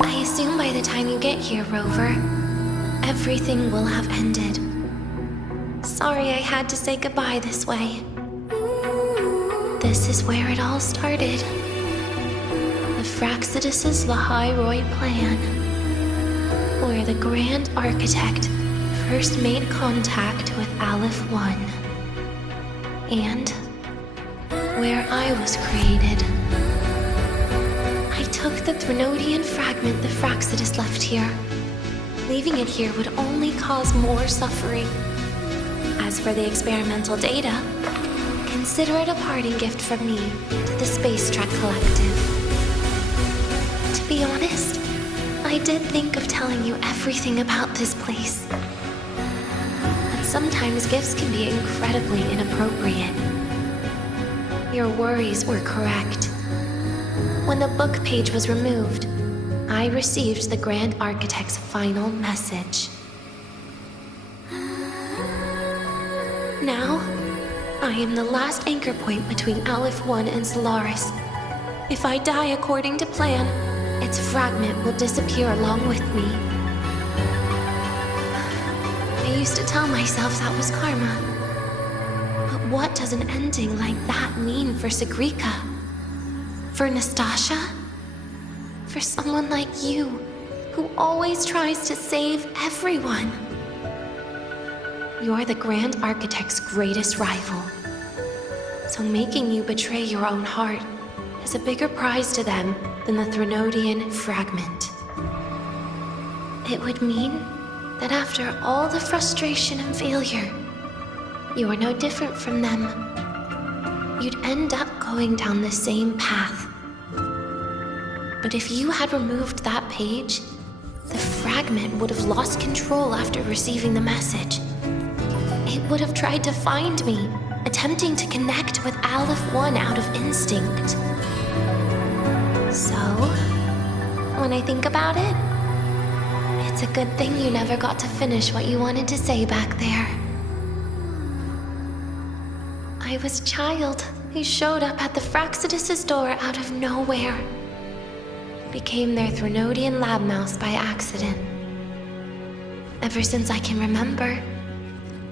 I assume by the time you get here, Rover, everything will have ended. Sorry I had to say goodbye this way. This is where it all started. The Fraxidus' Lahai-Roy plan, where the Grand Architect first made contact with Aleph 1, and where I was created. I took the Threnodian fragment the Fraxidus left here. Leaving it here would only cause more suffering. As for the experimental data, consider it a parting gift from me to the Space Trek Collective. To be honest, I did think of telling you everything about this place. But sometimes gifts can be incredibly inappropriate. Your worries were correct. When the book page was removed, I received the Grand Architect's final message. Now, I am the last anchor point between Aleph 1 and Solaris. If I die according to plan, its fragment will disappear along with me. I used to tell myself that was karma. But what does an ending like that mean for Sigrika? For Nastasha? For someone like you, who always tries to save everyone? You're the Grand Architect's greatest rival. So making you betray your own heart is a bigger prize to them than the Threnodian fragment. It would mean that after all the frustration and failure, you are no different from them. You'd end up going down the same path. But if you had removed that page, the fragment would have lost control after receiving the message. It would have tried to find me, attempting to connect with Aleph 1 out of instinct. So, when I think about it, it's a good thing you never got to finish what you wanted to say back there. I was a child who showed up at the Fraxidus' door out of nowhere. Became their Threnodian lab mouse by accident. Ever since I can remember,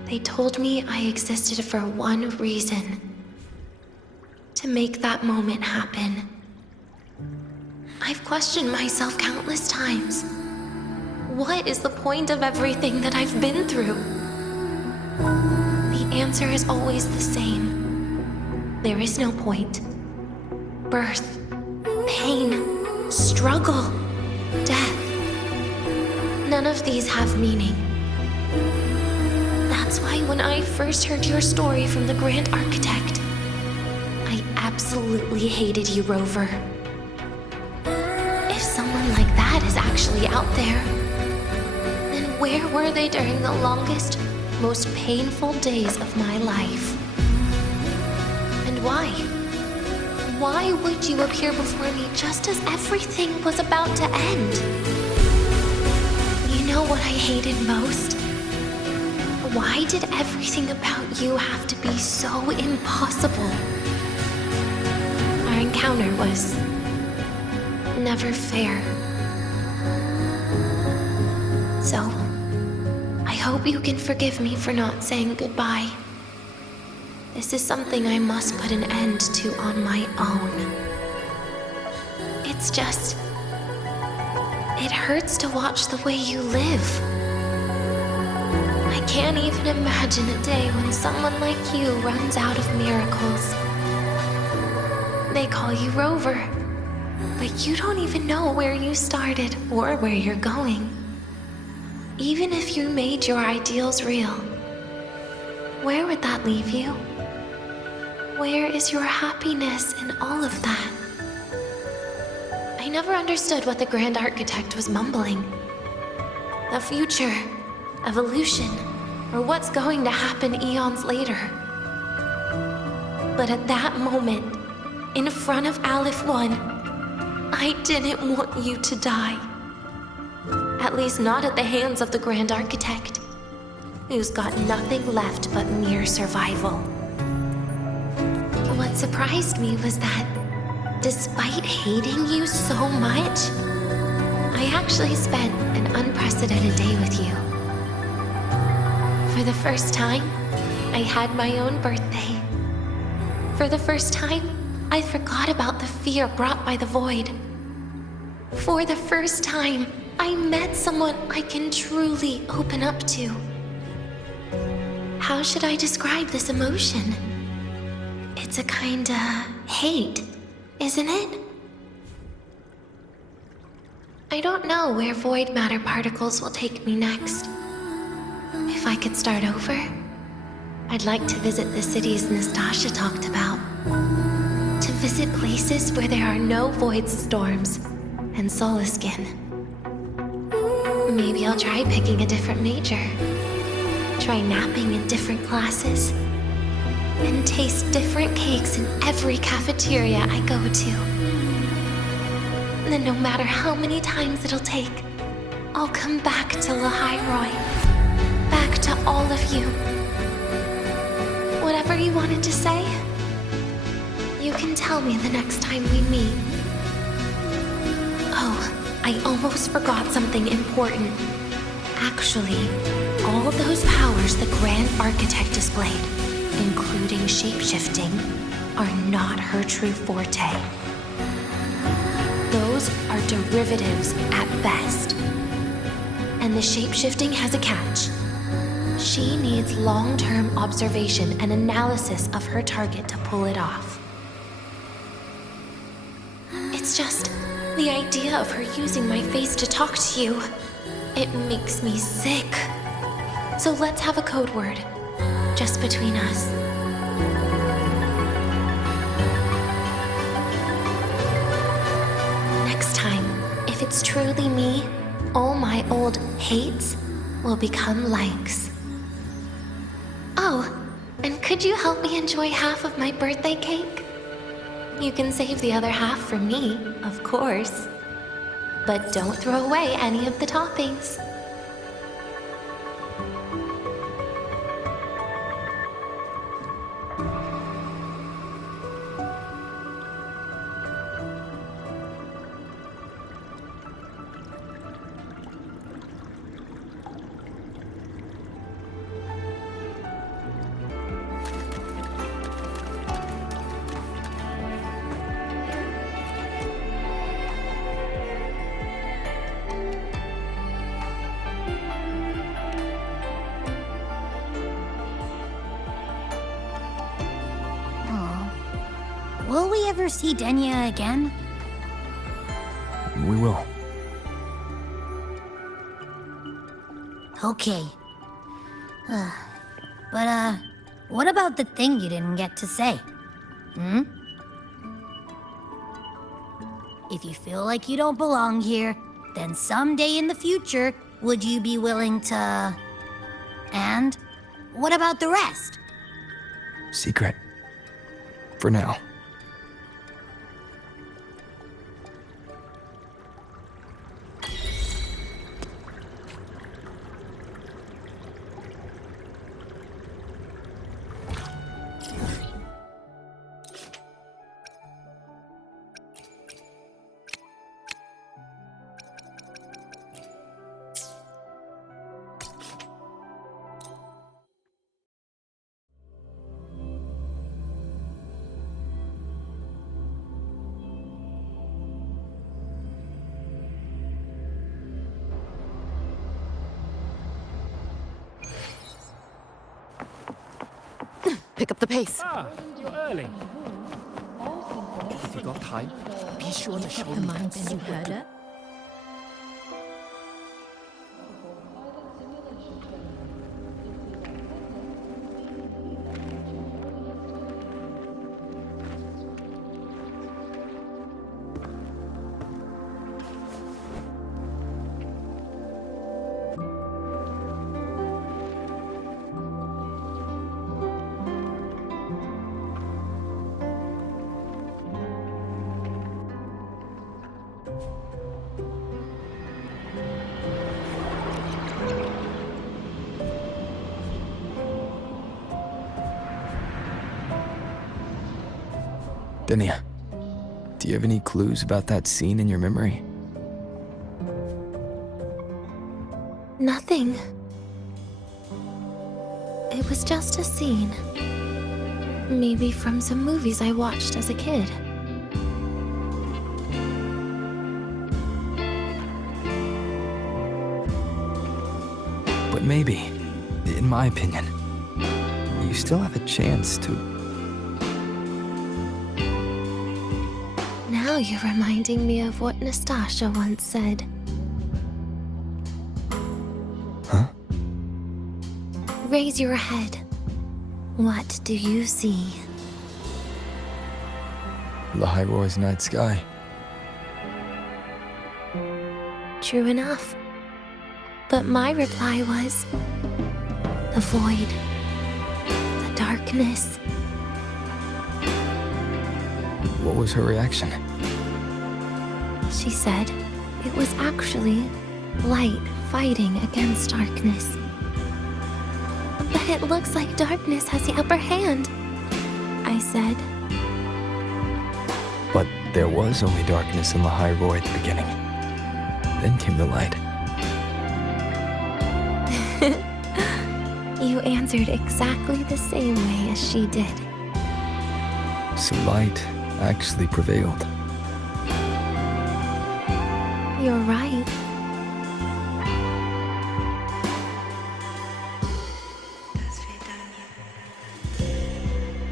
they told me I existed for one reason: to make that moment happen. I've questioned myself countless times. What is the point of everything that I've been through? The answer is always the same. There is no point. Birth, pain, struggle, death. None of these have meaning. That's why when I first heard your story from the Grand Architect, I absolutely hated you, Rover. If someone like that is actually out there, then where were they during the longest, most painful days of my life? And why? Why would you appear before me just as everything was about to end? You know what I hated most? Why did everything about you have to be so impossible? Our encounter was never fair. So, I hope you can forgive me for not saying goodbye. This is something I must put an end to on my own. It's just... it hurts to watch the way you live. I can't even imagine a day when someone like you runs out of miracles. They call you Rover, but you don't even know where you started or where you're going. Even if you made your ideals real, where would that leave you? Where is your happiness in all of that? I never understood what the Grand Architect was mumbling. The future, evolution, or what's going to happen eons later. But at that moment, in front of Aleph 1, I didn't want you to die. At least not at the hands of the Grand Architect, who's got nothing left but mere survival. What surprised me was that, despite hating you so much, I actually spent an unprecedented day with you. For the first time, I had my own birthday. For the first time, I forgot about the fear brought by the void. For the first time, I met someone I can truly open up to. How should I describe this emotion? It's a kinda hate, isn't it? I don't know where void matter particles will take me next. If I could start over, I'd like to visit the cities Nastasha talked about. To visit places where there are no void storms and Solaskin. Maybe I'll try picking a different major. Try napping in different classes. And taste different cakes in every cafeteria I go to. Then no matter how many times it'll take, I'll come back to Lahairoi. Back to all of you. Whatever you wanted to say, you can tell me the next time we meet. Oh, I almost forgot something important. Actually, all those powers the Grand Architect displayed, including shapeshifting, are not her true forte. Those are derivatives at best. And the shapeshifting has a catch. She needs long-term observation and analysis of her target to pull it off. It's just the idea of her using my face to talk to you. It makes me sick. So let's have a code word, just between us. Next time, if it's truly me, all my old hates will become likes. Oh, and could you help me enjoy half of my birthday cake? You can save the other half for me, of course. But don't throw away any of the toppings. ever see Denya again? We will. Okay. But, what about the thing you didn't get to say? Hmm? If you feel like you don't belong here, then someday in the future, would you be willing to... And what about the rest? Secret. For now. Pick up the pace. Ah, you're early. If you got time, be sure to show The me mind that bending super herder. Denia, do you have any clues about that scene in your memory? Nothing. It was just a scene. Maybe from some movies I watched as a kid. But maybe, in my opinion, you still have a chance to... Now you're reminding me of what Nastasha once said. Huh? Raise your head. What do you see? Lahiroy's night sky. True enough. But my reply was... the void. The darkness. What was her reaction? She said it was actually light fighting against darkness. But it looks like darkness has the upper hand, I said. But there was only darkness in Lahiroy at the beginning. Then came the light. You answered exactly the same way as she did. So light actually prevailed. You're right.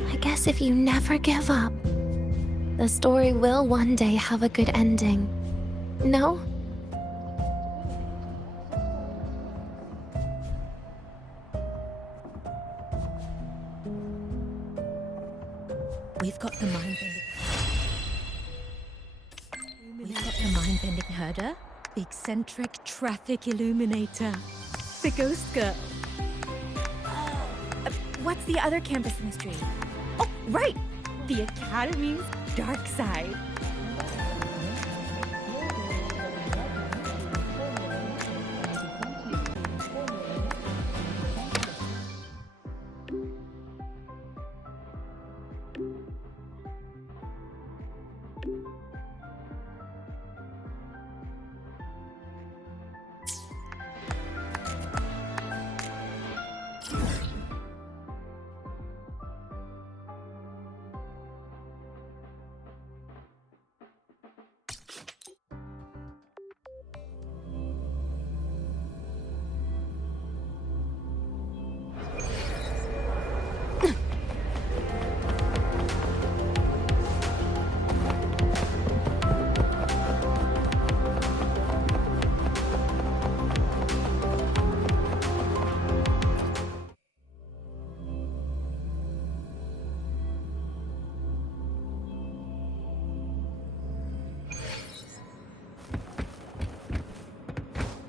I guess if you never give up, the story will one day have a good ending. No? We've got the mind bending. We've got the mind bending herder, the eccentric traffic illuminator, the ghost girl. What's the other campus mystery? Oh, right! The Academy's dark side.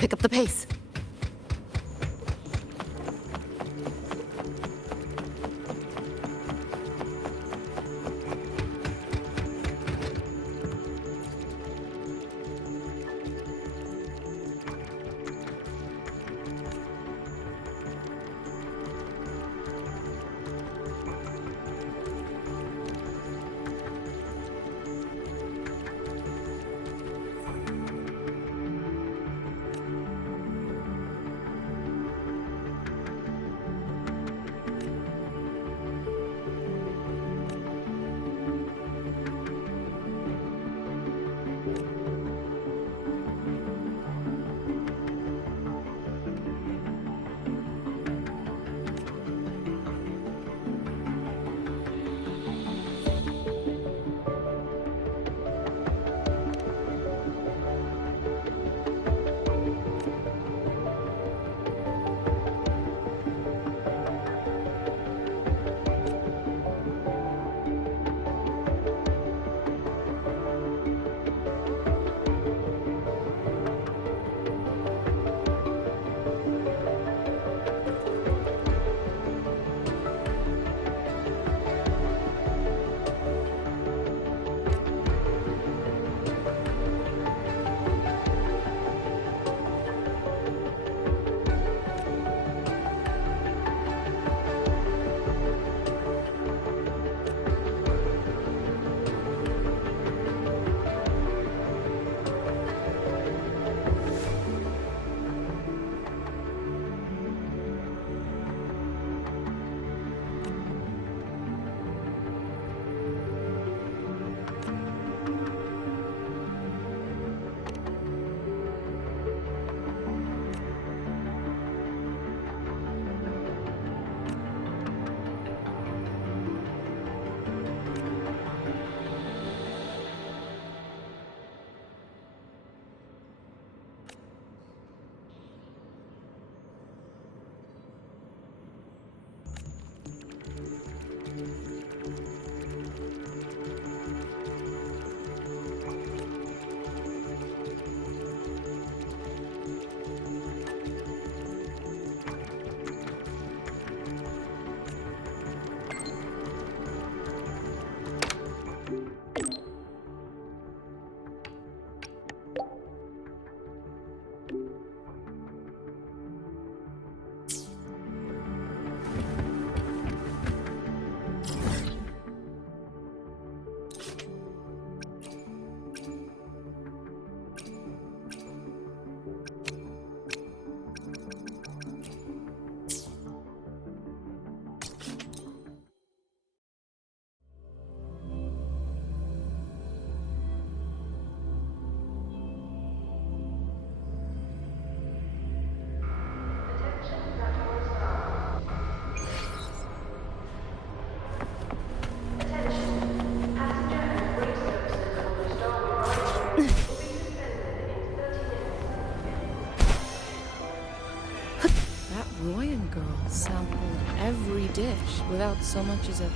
Pick up the pace. Girl sampled every dish without so much as a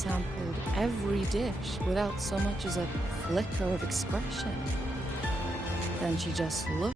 sampled every dish without so much as a flicker of expression. Then she just looked